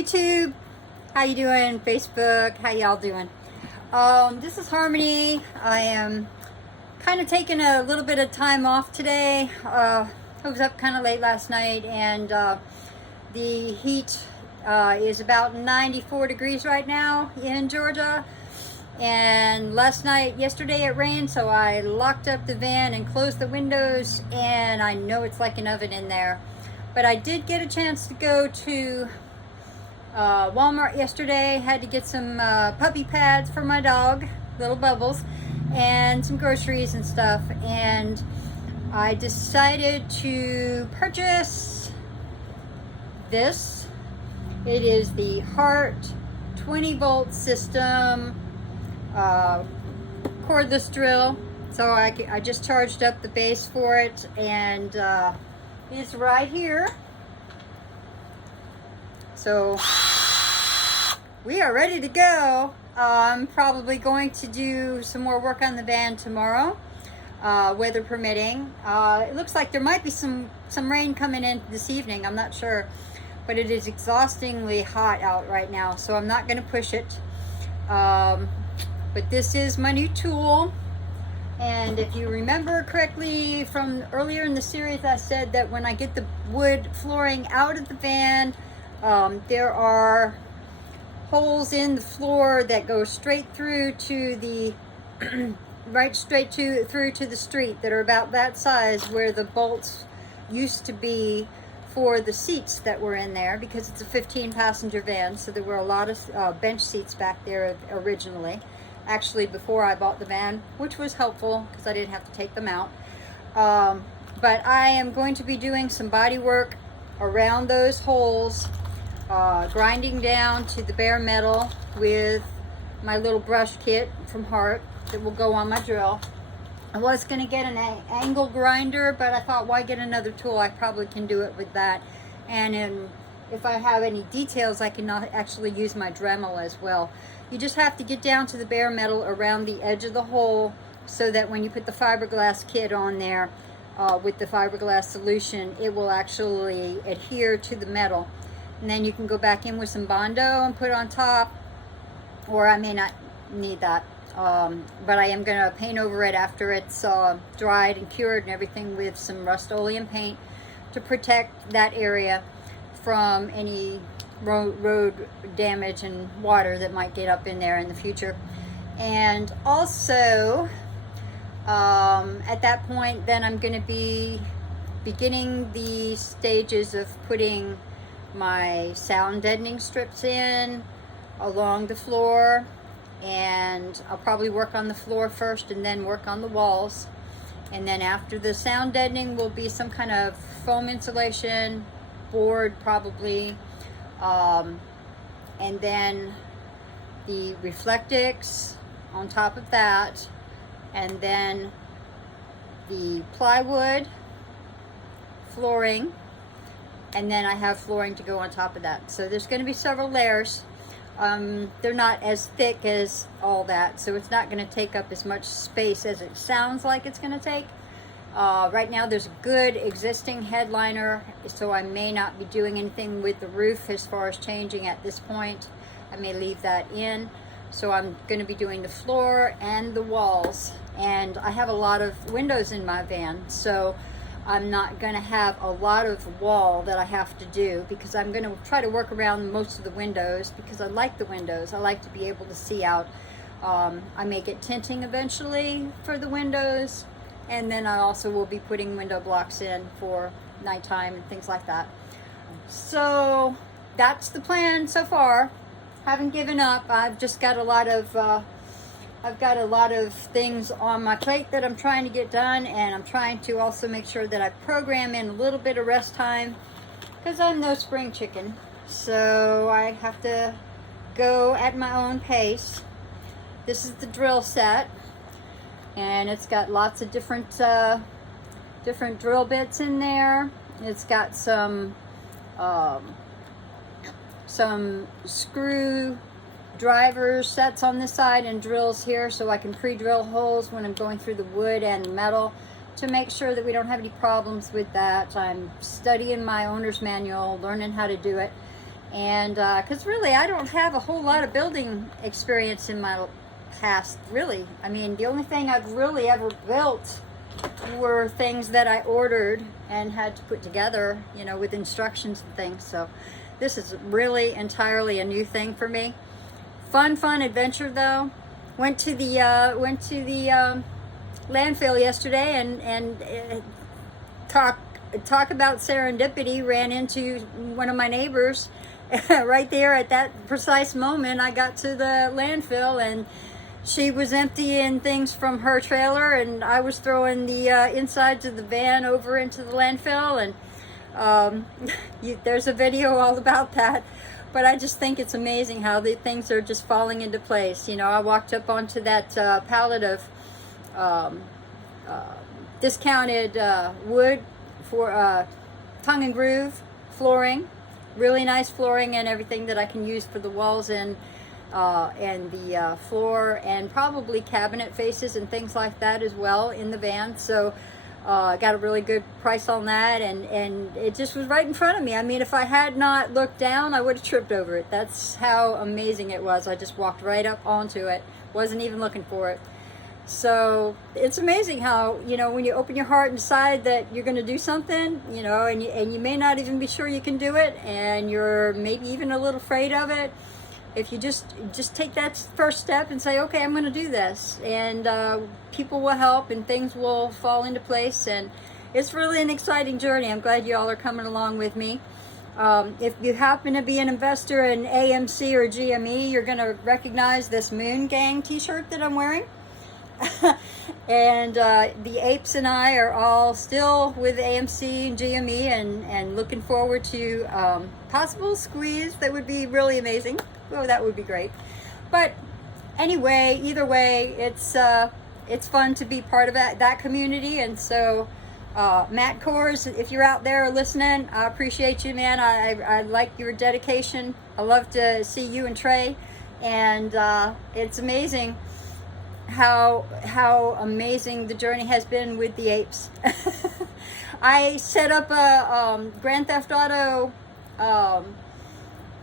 YouTube. How you doing? Facebook. How y'all doing? This is Harmony. I am kind of taking a little bit of time off today. I was up kind of late last night, and the heat is about 94 degrees right now in Georgia. And yesterday it rained, so I locked up the van and closed the windows, and I know it's like an oven in there. But I did get a chance to go to Walmart yesterday. Had to get some puppy pads for my dog, little Bubbles, and some groceries and stuff. And I decided to purchase this. It is the Heart 20-volt system cordless drill. So I just charged up the base for it, and it's right here. So we are ready to go. I'm probably going to do some more work on the van tomorrow, weather permitting. It looks like there might be some rain coming in this evening. I'm not sure, but it is exhaustingly hot out right now, so I'm not going to push it. But this is my new tool. And if you remember correctly from earlier in the series, I said that when I get the wood flooring out of the van, there are holes in the floor that go straight through to the through to the street, that are about that size, where the bolts used to be for the seats that were in there, because it's a 15-passenger van. So there were a lot of bench seats back there originally, actually before I bought the van, which was helpful because I didn't have to take them out. But I am going to be doing some body work around those holes, grinding down to the bare metal with my little brush kit from Harper that will go on my drill. I was going to get an angle grinder, but I thought, why get another tool? I probably can do it with that. And if I have any details, I can actually use my Dremel as well. You just have to get down to the bare metal around the edge of the hole, so that when you put the fiberglass kit on there with the fiberglass solution, it will actually adhere to the metal. And then you can go back in with some Bondo and put on top, or I may not need that. But I am going to paint over it after it's dried and cured and everything with some Rust-Oleum paint to protect that area from any road damage and water that might get up in there in the future. And also at that point, then I'm going to be beginning the stages of putting my sound deadening strips in along the floor, and I'll probably work on the floor first and then work on the walls. And then after the sound deadening will be some kind of foam insulation board probably, and then the Reflectix on top of that, and then the plywood flooring, and then I have flooring to go on top of that. So there's going to be several layers. They're not as thick as all that, so it's not going to take up as much space as it sounds like it's going to take. Right now there's a good existing headliner, so I may not be doing anything with the roof as far as changing at this point. I may leave that in. So I'm going to be doing the floor and the walls. And I have a lot of windows in my van, so I'm not going to have a lot of wall that I have to do, because I'm going to try to work around most of the windows, because I like the windows. I like to be able to see out. I may get tinting eventually for the windows, and then I also will be putting window blocks in for nighttime and things like that. So that's the plan so far. Haven't given up. I've just got a lot of things on my plate that I'm trying to get done, and I'm trying to also make sure that I program in a little bit of rest time, because I'm no spring chicken. So I have to go at my own pace. This is the drill set, and it's got lots of different drill bits in there. It's got some screw driver sets on this side and drills here, so I can pre-drill holes when I'm going through the wood and metal to make sure that we don't have any problems with that. I'm studying my owner's manual, learning how to do it, And because really I don't have a whole lot of building experience in my past, really. I mean, the only thing I've really ever built were things that I ordered and had to put together, you know, with instructions and things. So this is really entirely a new thing for me. Fun adventure though. Went to the landfill yesterday and talk about serendipity. Ran into one of my neighbors right there at that precise moment. I got to the landfill and she was emptying things from her trailer, and I was throwing the insides of the van over into the landfill. And there's a video all about that. But I just think it's amazing how the things are just falling into place. You know, I walked up onto that pallet of discounted wood for tongue and groove flooring, really nice flooring and everything that I can use for the walls and the floor, and probably cabinet faces and things like that as well in the van. So I got a really good price on that, and it just was right in front of me. I mean, if I had not looked down, I would have tripped over it. That's how amazing it was. I just walked right up onto it, wasn't even looking for it. So it's amazing how, you know, when you open your heart and decide that you're going to do something, you know, and you may not even be sure you can do it, and you're maybe even a little afraid of it. If you just take that first step and say, okay, I'm going to do this, and people will help and things will fall into place, and it's really an exciting journey. I'm glad you all are coming along with me. If you happen to be an investor in AMC or GME, you're going to recognize this Moon Gang t-shirt that I'm wearing. And the apes and I are all still with AMC and GME, and looking forward to possible squeeze. That would be really amazing. Oh, that would be great. But anyway, either way, it's fun to be part of that community. And so Matt Kors, if you're out there listening, I appreciate you, man. I like your dedication. I love to see you and Trey, and it's amazing how amazing the journey has been with the apes. I set up a Grand Theft Auto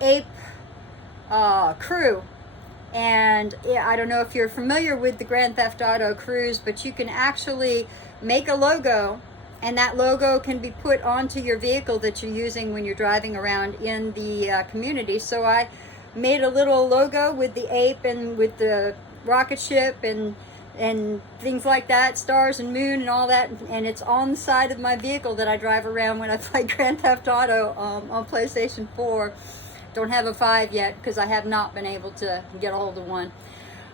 ape crew, and I don't know if you're familiar with the Grand Theft Auto crews, but you can actually make a logo, and that logo can be put onto your vehicle that you're using when you're driving around in the community. So I made a little logo with the ape and with the rocket ship and things like that, stars and moon and all that, and it's on the side of my vehicle that I drive around when I play Grand Theft Auto on PlayStation 4. Don't have a 5 yet because I have not been able to get a hold of one.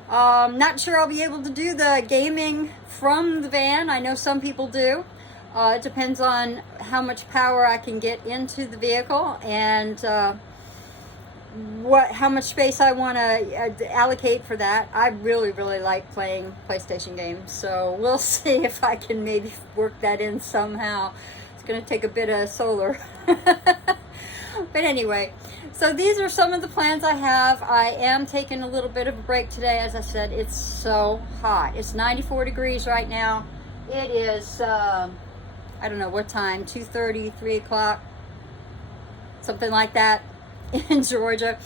Not sure I'll be able to do the gaming from the van. I know some people do. It depends on how much power I can get into the vehicle and how much space I want to allocate for that. I really like playing PlayStation games, so we'll see if I can maybe work that in somehow. It's going to take a bit of solar. But anyway, so these are some of the plans I have. I am taking a little bit of a break today. As I said, it's so hot. It's 94 degrees right now. It is, I don't know what time, 2:30, 3 o'clock, something like that in Georgia.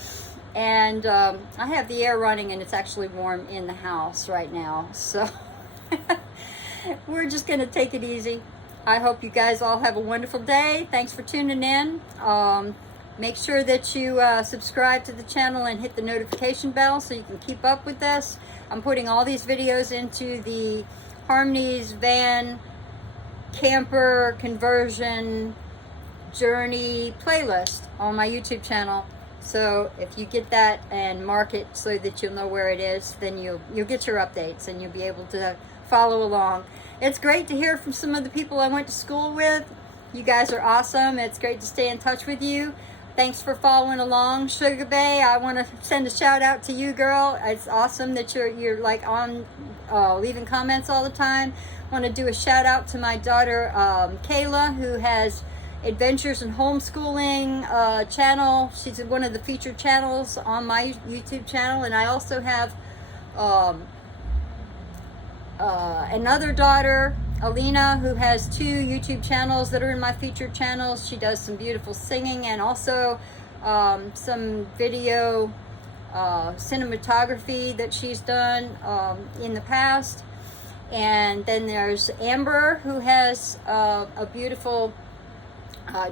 And I have the air running, and it's actually warm in the house right now. So we're just going to take it easy. I hope you guys all have a wonderful day. Thanks for tuning in. Make sure that you subscribe to the channel and hit the notification bell so you can keep up with this. I'm putting all these videos into the Harmony's van camper conversion journey playlist on my YouTube channel. So if you get that and mark it so that you'll know where it is, then you'll get your updates and you'll be able to follow along. It's great to hear from some of the people I went to school with. You guys are awesome. It's great to stay in touch with you. Thanks for following along. Sugar Bay, I want to send a shout out to you, girl. It's awesome that you're like on leaving comments all the time. I want to do a shout out to my daughter Kayla, who has Adventures in Homeschooling channel. She's one of the featured channels on my YouTube channel, and I also have another daughter, Alina, who has 2 YouTube channels that are in my featured channels. She does some beautiful singing, and also some video cinematography that she's done in the past. And then there's Amber, who has a beautiful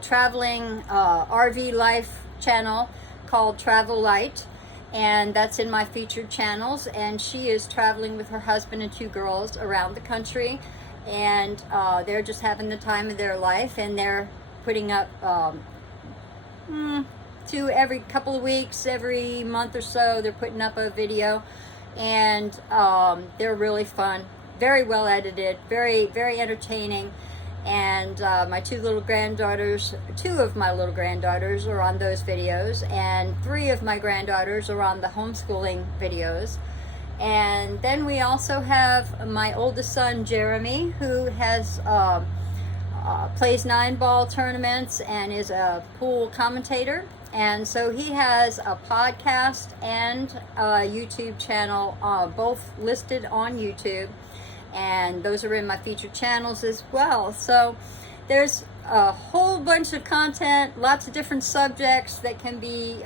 traveling RV life channel called Travel Light, and that's in my featured channels. And she is traveling with her husband and 2 girls around the country, and they're just having the time of their life, and they're putting up every couple of weeks, every month or so, they're putting up a video, and they're really fun, very well edited, very, very entertaining. And my 2 of my little granddaughters are on those videos, and 3 of my granddaughters are on the homeschooling videos. And then we also have my oldest son, Jeremy, who has plays 9-ball tournaments and is a pool commentator. And so he has a podcast and a YouTube channel, both listed on YouTube. And those are in my featured channels as well. So there's a whole bunch of content, lots of different subjects that can be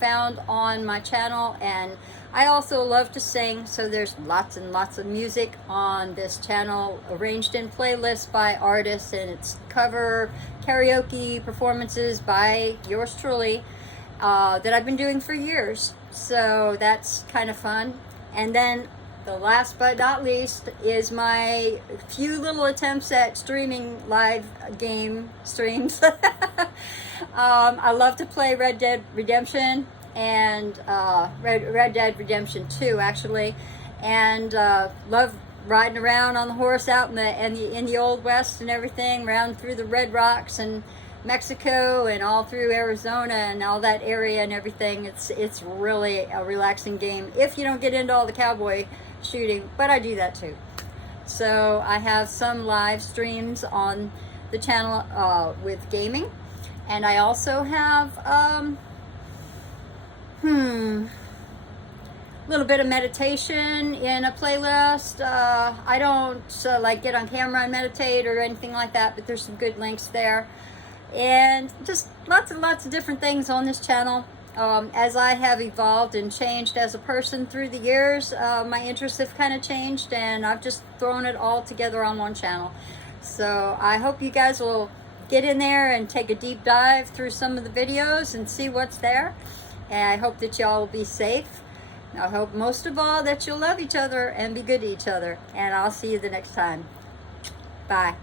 found on my channel. And I also love to sing, so there's lots and lots of music on this channel, arranged in playlists by artists, and it's cover karaoke performances by yours truly that I've been doing for years. So that's kind of fun. And then the last but not least is my few little attempts at streaming live game streams. I love to play Red Dead Redemption and Red Dead Redemption 2 actually, and love riding around on the horse out in the Old West and everything, around through the Red Rocks and Mexico and all through Arizona and all that area and everything. It's really a relaxing game if you don't get into all the cowboy shooting, but I do that too. So I have some live streams on the channel with gaming, and I also have a little bit of meditation in a playlist. I don't like get on camera and meditate or anything like that, but there's some good links there, and just lots and lots of different things on this channel. As I have evolved and changed as a person through the years, my interests have kind of changed, and I've just thrown it all together on one channel. So I hope you guys will get in there and take a deep dive through some of the videos and see what's there. And I hope that y'all will be safe. I hope most of all that you'll love each other and be good to each other. And I'll see you the next time. Bye.